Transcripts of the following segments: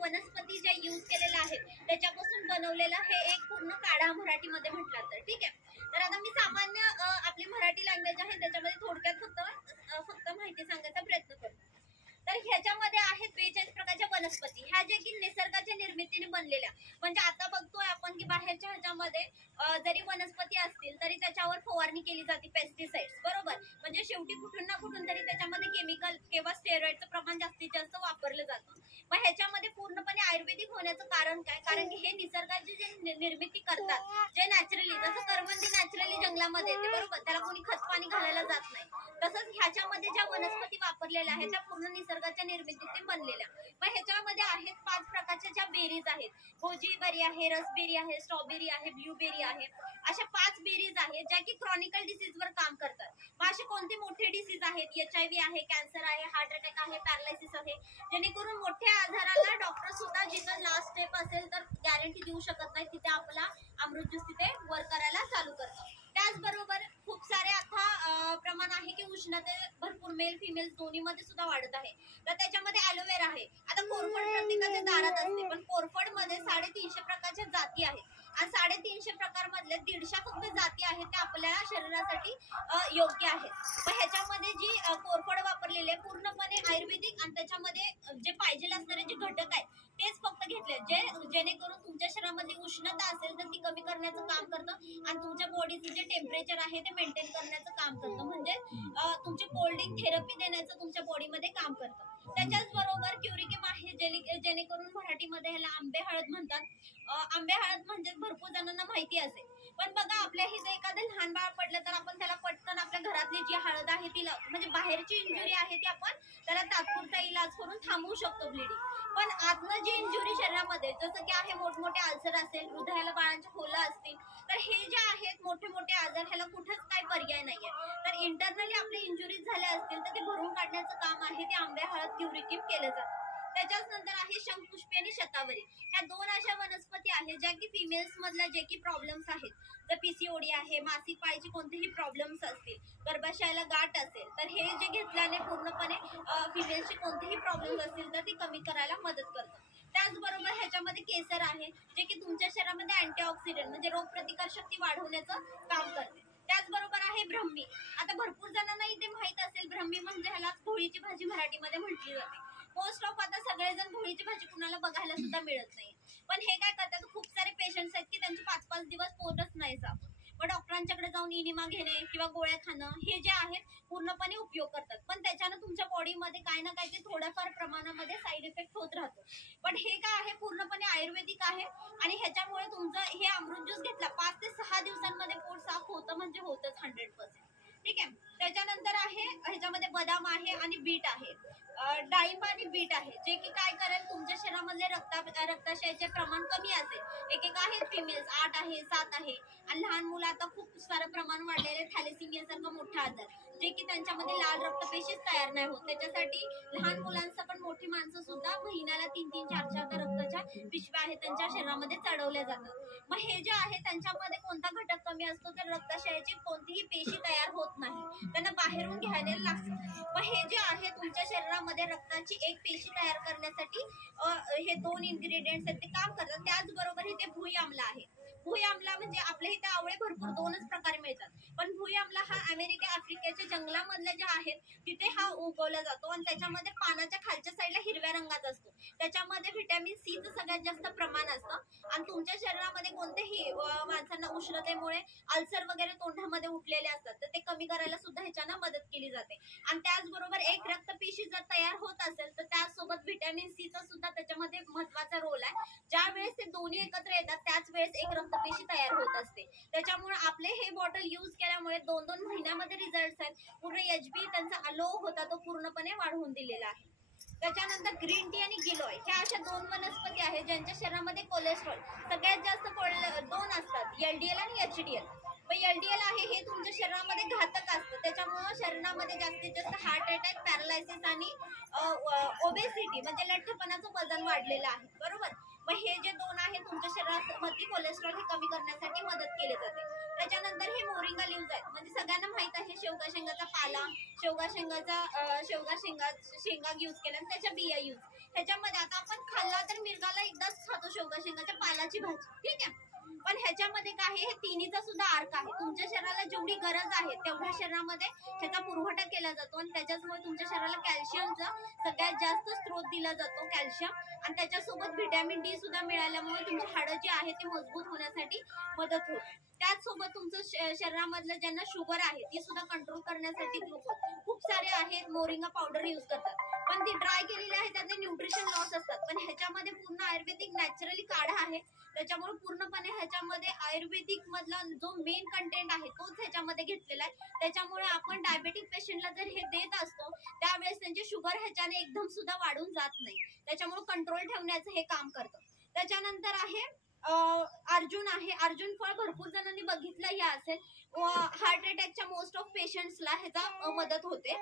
वनस्पती ज्या यूज केलेल्या आहेत त्याच्यापासून बनवलेलं हे एक पूर्ण काढा मराठीमध्ये म्हटलं तर ठीक आहे। तर आता मी सामान्य आपली मराठी लँग्वेज आहे त्याच्यामध्ये थोडक्यात फक्त माहिती सांगायचा प्रयत्न करतो। तर ह्याच्यामध्ये आहेत 42 प्रकारच्या वनस्पती, ह्या जे की निसर्गाच्या निर्मितीने बनलेल्या, म्हणजे आता बघतोय आपण की बाहेरच्या ह्याच्यामध्ये जरी वनस्पती असतील तरी त्याच्यावर फवारणी केली जाते, पेस्टिसाइड्स, बरोबर, म्हणजे शेवटी कुठून ना कुठून तरी त्याच्यामध्ये केमिकल किंवा स्टेरॉइडचं प्रमाण जास्तीत जास्त वापरलं जातं। मग ह्याच्यामध्ये पूर्णपणे आयुर्वेदिक होण्याचं कारण काय? कारण की हे निसर्गाची जे निर्मिती करतात, जे नॅचरली, जसं करवंदी नॅचरली जंगलामध्ये येते, बरोबर, त्याला कोणी खत पाणी घालायला जात नाही, तसंच ह्याच्यामध्ये ज्या वनस्पती वापरलेल्या आहेत त्या पूर्ण निसर्गाच्या निर्मितीने बनलेल्या। मग ह्याच्यामध्ये आहेत 5 प्रकारच्या ज्या बेरीज आहेत, गोजीबेरी आहे, रसबेरी आहे, स्ट्रॉबेरी आहे, ब्लूबेरी आहे, अशा 5 बेरीज आहेत ज्या की क्रॉनिकल डिसीजवर काम करतात। मग असे कोणते मोठे डिसीज आहेत? HIV आहे, कॅन्सर आहे, हार्ट अटॅक आहे, पॅरालिसिस आहे, जेणेकरून मोठ्या आजाराला डॉक्टर सुद्धा जिथं लास्ट स्टेप असेल तर गॅरंटी देऊ शकत नाही तिथे आपला अमृत ज्यूस तिथे वर्क करायला चालू करतो। त्याचबरोबर खूप सारे आता प्रमाण आहे की उष्णते भरपूर मेल फिमेल दोन्ही मध्ये सुद्धा वाढत आहे। तर त्याच्यामध्ये ॲलोवेरा आहे। आता कोरफड प्रत्येकाच्या दारात असते, पण कोरफड मध्ये 350 प्रकारच्या जाती आहेत आणि 350 प्रकार मधले 150 फक्त जाती आहेत त्या आपल्या शरीरासाठी योग्य आहेत। मग ह्याच्यामध्ये जी कोरफड वापरलेली आहे पूर्णपणे आयुर्वेदिक आणि त्याच्यामध्ये जे पाहिजे असणारे जे घटक आहेत तेच फक्त घेतले, जेणेकरून तुमच्या शरीरामध्ये उष्णता असेल तर ती कमी करण्याचं काम करतं आणि तुमच्या बॉडीचं जे टेम्परेचर आहे ते मेंटेन करण्याचं काम करतं, म्हणजे तुमचे कोल्डिंग थेरपी देण्याचं तुमच्या बॉडीमध्ये काम करतं। त्याच्याच बरोबर क्युरिकिम आहे, जेणेकरून मराठीमध्ये ह्याला आंबे हळद म्हणतात। आंबे हळद म्हणजे भरपूर जणांना माहिती असेल, पण बघा आपल्या इथे एखादं लहान बाळ पडलं तर आपण त्याला पटकन आपल्या घरातली जी हळद आहे ती लावतो, म्हणजे बाहेरची इंजुरी आहे ती आपण त्याला तात्पुरता इलाज करून थांबवू शकतो ब्लिडिंग, पण आतनं जी इंजुरी शरीरामध्ये जसं की आहे मोठमोठे अल्सर असेल, हृदयाला बाळांच्या खोला असतील, तर हे जे आहेत मोठे मोठे आजार ह्याला कुठंच काही पर्याय नाहीये। तर इंटरनली आपले इंजुरीज झाल्या असतील तर ते भरून काढण्याचं काम आहे ते आंबे हळद क्युरिकिम केलं जातं। त्याच्याच नंतर आहे शंखपुष्पी आणि शतावरी, ह्या 2 अशा वनस्पती आहेत ज्या की फिमेल्स मधल्या जे की प्रॉब्लेम्स आहेत, जर PCOD आहे, मासिक पाळीचे कोणतेही प्रॉब्लेम्स असतील, गर्भाशयाला गाठ असेल तर हे जे घेतल्याने पूर्णपणे फिमेल्सचे कोणतेही प्रॉब्लेम्स असतील तर ती कमी करायला मदत करतं। त्याचबरोबर ह्याच्यामध्ये केसर आहे, जे की तुमच्या शरीरामध्ये अँटीऑक्सिडंट म्हणजे रोगप्रतिकार शक्ती वाढवण्याचं काम करते। त्याचबरोबर आहे ब्रह्मी। आता भरपूर जणांना इथे माहित असेल ब्रह्मी म्हणजे ह्याला भोळीची भाजी मराठीमध्ये म्हटली जाते। मोस्ट ऑफ आता सगळेजण भोळीची भाजी कुणाला बघायला सुद्धा मिळत नाही, पण हे काय करतात, खूप सारे पेशंट्स आहेत की त्यांचे 5-5 दिवस पोटच नाही साफ, मग डॉक्टरांच्याकडे जाऊन इनिमा घेणे किंवा गोळ्या खाणं हे जे आहेत पूर्णपणे उपयोग करतात, पण त्याच्यानं तुमच्या बॉडीमध्ये काय ना काय ते थोड्याफार प्रमाणामध्ये साईड इफेक्ट होत राहतो। पण हे काय आहे पूर्णपणे आयुर्वेदिक आहे आणि ह्याच्यामुळे तुमचं हे अमृत ज्यूस घेतला 5 ते 6 दिवसांमध्ये पोट साफ होतं, म्हणजे होतच 100%, ठीक आहे। त्याच्यानंतर आहे ह्याच्यामध्ये बदाम आहे आणि बीट आहे, डाळिंब आणि बीट आहे, जे की काय करेल तुमच्या शरीरामधले रक्तक्षयाचे प्रमाण कमी असेल, एक आहे फिमेल्स 8 आहे 7 आहे, आणि लहान मुलं आता खूप सारं प्रमाण वाढलेले थॅलेसिमिया सारखा मोठा आजार, जे की त्यांच्यामध्ये लाल रक्तपेशीच तयार नाही होत, त्याच्यासाठी लहान मुलांचं पण मोठी माणसं सुद्धा महिन्याला 3-3, 4-4 रक्ताच्या पिशव्या आहेत त्यांच्या शरीरामध्ये चढवल्या जातात। मग हे जे आहे त्यांच्यामध्ये कोणता घटक कमी असतो तर रक्तक्षयाची कोणतीही पेशी तयार होत नाही, त्यांना बाहेरून घ्यायला लागतं। मग हे जे आहे तुमच्या शरीरामध्ये रक्ताची एक पेशी तयार करण्यासाठी हे 2 इन्ग्रेडियंट्स आहेत ते काम करतात। त्याचबरोबर इथे भुई आमला आहे। भुई आमला म्हणजे आपल्या इथे आवळे भरपूर 2च प्रकारे मिळतात, पण भुई आमला हा अमेरिका आफ्रिकेच्या जंगलामधल्या ज्या आहेत तिथे हा उगवला जातो आणि त्याच्यामध्ये पानाच्या खालच्या साईडला हिरव्या रंगाचा असतो, त्याच्यामध्ये व्हिटॅमिन सीचं सगळ्यात जास्त प्रमाण असतं आणि तुमच्या शरीरामध्ये कोणतेही माणसांना उष्णतेमुळे अल्सर वगैरे तोंडामध्ये उठलेले असतात तर ते कमी करायला सुद्धा ह्याच्यानं मदत केली जाते। आणि त्याचबरोबर एक रक्तपेशी जर तयार होत असेल तर त्यासोबत व्हिटॅमिन सीचा सुद्धा त्याच्यामध्ये महत्वाचा रोल आहे। ज्या वेळेस ते दोन्ही एकत्र येतात त्याच वेळेस एक रक्तपेशी तयार होत असते, त्याच्यामुळे आपले हे बॉटल यूज केल्यामुळे 2-2 महिन्यामध्ये रिझल्ट आहेत, पूर्ण HB त्यांचा लो होता तो पूर्णपणे वाढवून दिलेला आहे। त्याच्यानंतर ग्रीन टी आणि गिलोय ह्या अशा 2 वनस्पती आहेत ज्यांच्या शरीरामध्ये कोलेस्ट्रॉल सगळ्यात जास्त 2 असतात, LDL आणि HDL। पण LDL आहे हे तुमच्या शरीरामध्ये घातक असतं, त्याच्यामुळे शरीरामध्ये जास्तीत जास्त हार्ट अटॅक, पॅरालायसिस आणि ओबेसिटी म्हणजे लठ्ठपणाचं वजन वाढलेलं आहे, बरोबर। मग हे जे 2 आहेत तुमच्या शरीरामध्ये कोलेस्ट्रॉल हे कमी करण्यासाठी मदत केली जाते। त्याच्यानंतर हे मोरिंगा लीव्ज आहेत, म्हणजे सगळ्यांना माहित आहे शेवगा शेंगाचा पाला, शेंगा यूज केला आणि त्याच्या बिया यूज, ह्याच्यामध्ये आता आपण खाल्ला तर मुगाची भाजी, ठीक आहे. पण ह्याच्यामध्ये काय आहे, हे तिन्हीचा सुद्धा अर्क आहे. तुमच्या शरीराला जेवढी गरज आहे तेवढ्या शरीरामध्ये ह्याचा पुरवठा केला जातो आणि त्याच्यामुळे तुमच्या शरीराला कॅल्शियमचा सगळ्यात जास्त स्रोत दिला जातो, कॅल्शियम. आणि त्याच्यासोबत व्हिटॅमिन डी सुद्धा मिळाल्यामुळे तुमची हाडं जी आहे ती मजबूत होण्यासाठी मदत होते. त्याचसोबत तुमचं शरीरामधलं ज्यांना शुगर आहे ती सुद्धा कंट्रोल करण्यासाठी ग्लुकोज खूप सारे आहेत. मोरिंगा पावडर यूज करतात, पण ती ड्राय केलेली आहे, त्यातले न्यूट्रिशन लॉस असतात. पण ह्याच्यामध्ये पूर्ण आयुर्वेदिक नॅचरली काढा आहे, त्याच्यामुळे पूर्णपणे ह्याच्यामध्ये आयुर्वेदिक मधला जो मेन कंटेंट आहे तोच ह्याच्यामध्ये घेतलेला आहे. त्याच्यामुळे आपण डायबेटिक पेशंटला जर हे देत असतो त्यावेळेस त्यांची शुगर ह्याच्याने एकदम सुद्धा वाढून जात नाही, त्याच्यामुळे कंट्रोल ठेवण्याचं हे काम करतं. त्याच्यानंतर आहे अर्जुन आहे. अर्जुन फळ भरपूर जणांनी बघितलंही असेल. हार्ट अटॅकच्या मोस्ट ऑफ पेशंट्सला ह्याचा मदत होते.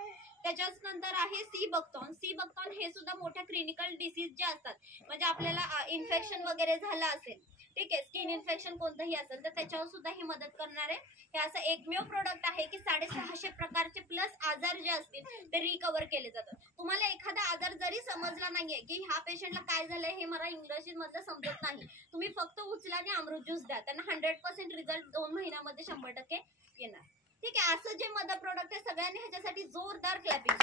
त्याच्याच नंतर आहे सी बकथॉर्न. सी बकथॉर्न हे सुद्धा मोठ्या क्लिनिकल डिसीज जे असतात, म्हणजे आपल्याला इन्फेक्शन वगैरे झालं असेल, ठीक आहे, स्किन इन्फेक्शन कोणतंही असेल तर त्याच्यावर सुद्धा हे मदत करणारे हे असं एकमेव प्रोडक्ट आहे की 650 प्रकारचे प्लस आजार जे असतील ते रिकवर केले जातात. तुम्हाला एखादा आजार जरी समजला नाहीये की ह्या पेशंटला काय झालंय हे मला इंग्रजी मधलं समजत नाही, तुम्ही फक्त उचला आणि अमृत ज्यूस द्या, त्यांना 100% रिझल्ट 2 महिन्यामध्ये 100% येणार. ठीक आहे, असं जे मदर प्रोडक्ट आहे सगळ्यांनी ह्याच्यासाठी जोरदार क्लॅपिंग.